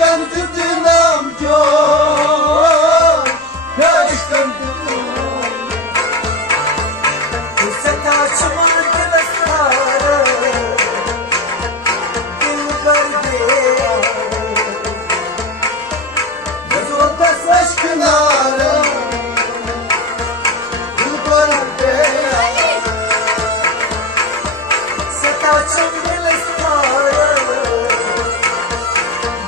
aşkın tutunam çok, aşkın tutunam. Seta çuman dilastara, dil kar diya. Yazılmaz aşkın ara, dil kar diya. Seta çuman dilastara,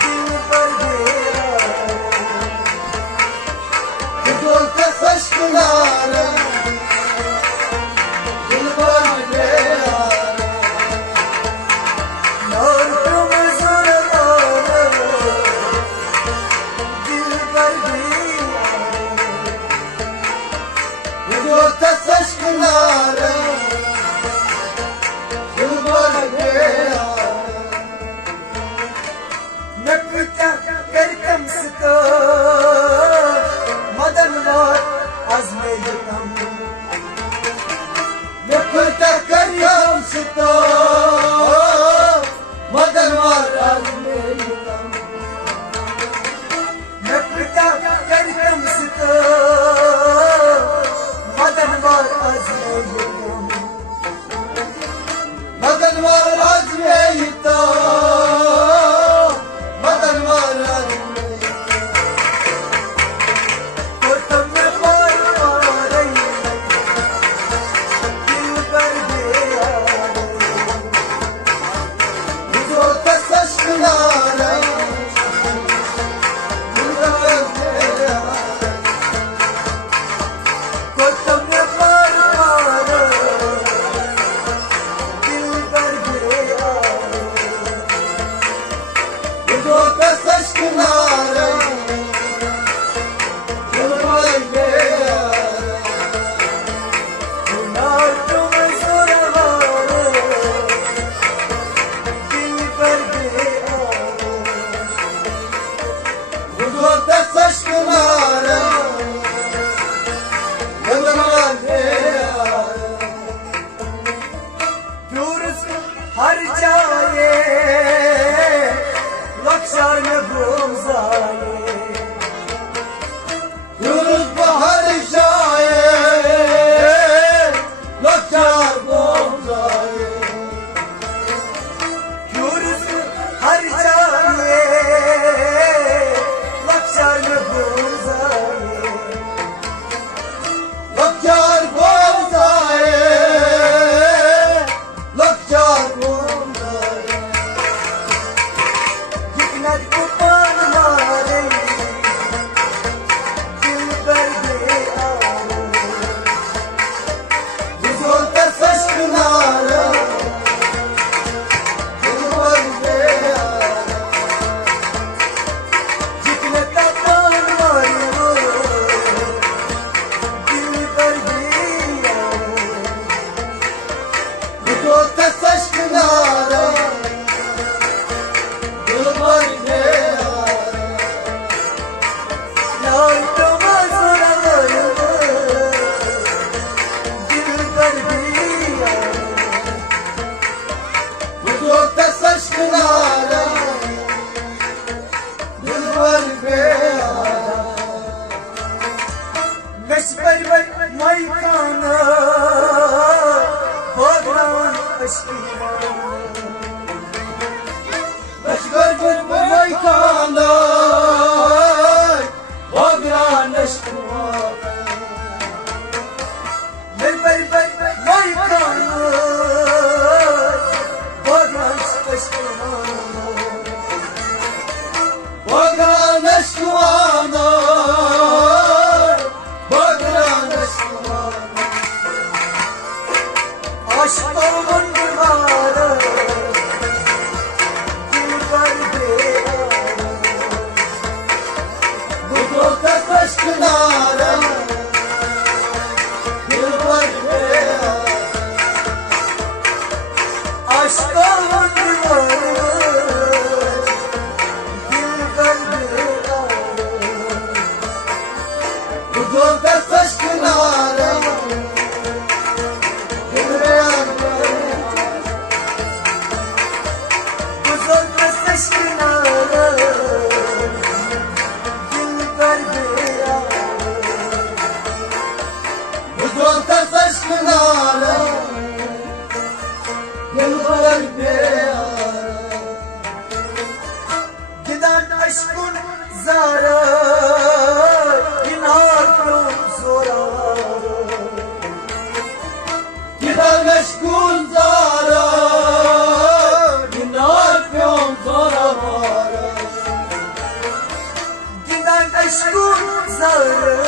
dil kar diya. Yazılmaz aşkın ara, dil kar diya. Nar tum zoravara, dil kar diya. Yazılmaz aşkın ara, dil kar diya. नकृत्य करतम सुतो मदनवार आजमेयतम Nefrete karyam sıta, madan var azmeyim. नकृत्य करतम सुतो मदनवार आजमेयतम Madan var azmeyim, madan var azmeyim. कोतम में पार पारई दिल कर दिया Huzurda saçkınlara, yıllar diye. कोतम में पार पारई दिल कर दिया Huzurda saçkınlara, yıllar diye. नार तुम जोरावर दिल कर दिया Huzurda saçkınlara, yıllar diye. दूर हर जाए लक्षण में घूम जाए Yunus bahar şaye, lokçar bomzaye. दूर हर जाए लक्षण में घूम जाए Lokçar bomzaye, lokçar bomzaye. जितना तूफान मारे दिल कर दिया Huzurda saçkınlara, yıllar diye. जितने तूफान मारे वो दिल कर दिया Huzurda saçkınlara, yıllar diye. यार तुम जोरावर दिल कर दिया Huzurda saçkınlara, yıllar diye. नशपर मई खाना भगवान अश्कीवान Başkar gülmey kanay, o gran aşkıma. नशपर मई खाना भगवान अश्कीवान O gran aşkıma, o gran aşkıma. आशिकों मुंडवारा दिल कर दिया Huzurda saçkınlara, yıllar diye. आशिकों मुंडवारा दिल कर दिया Dilber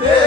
be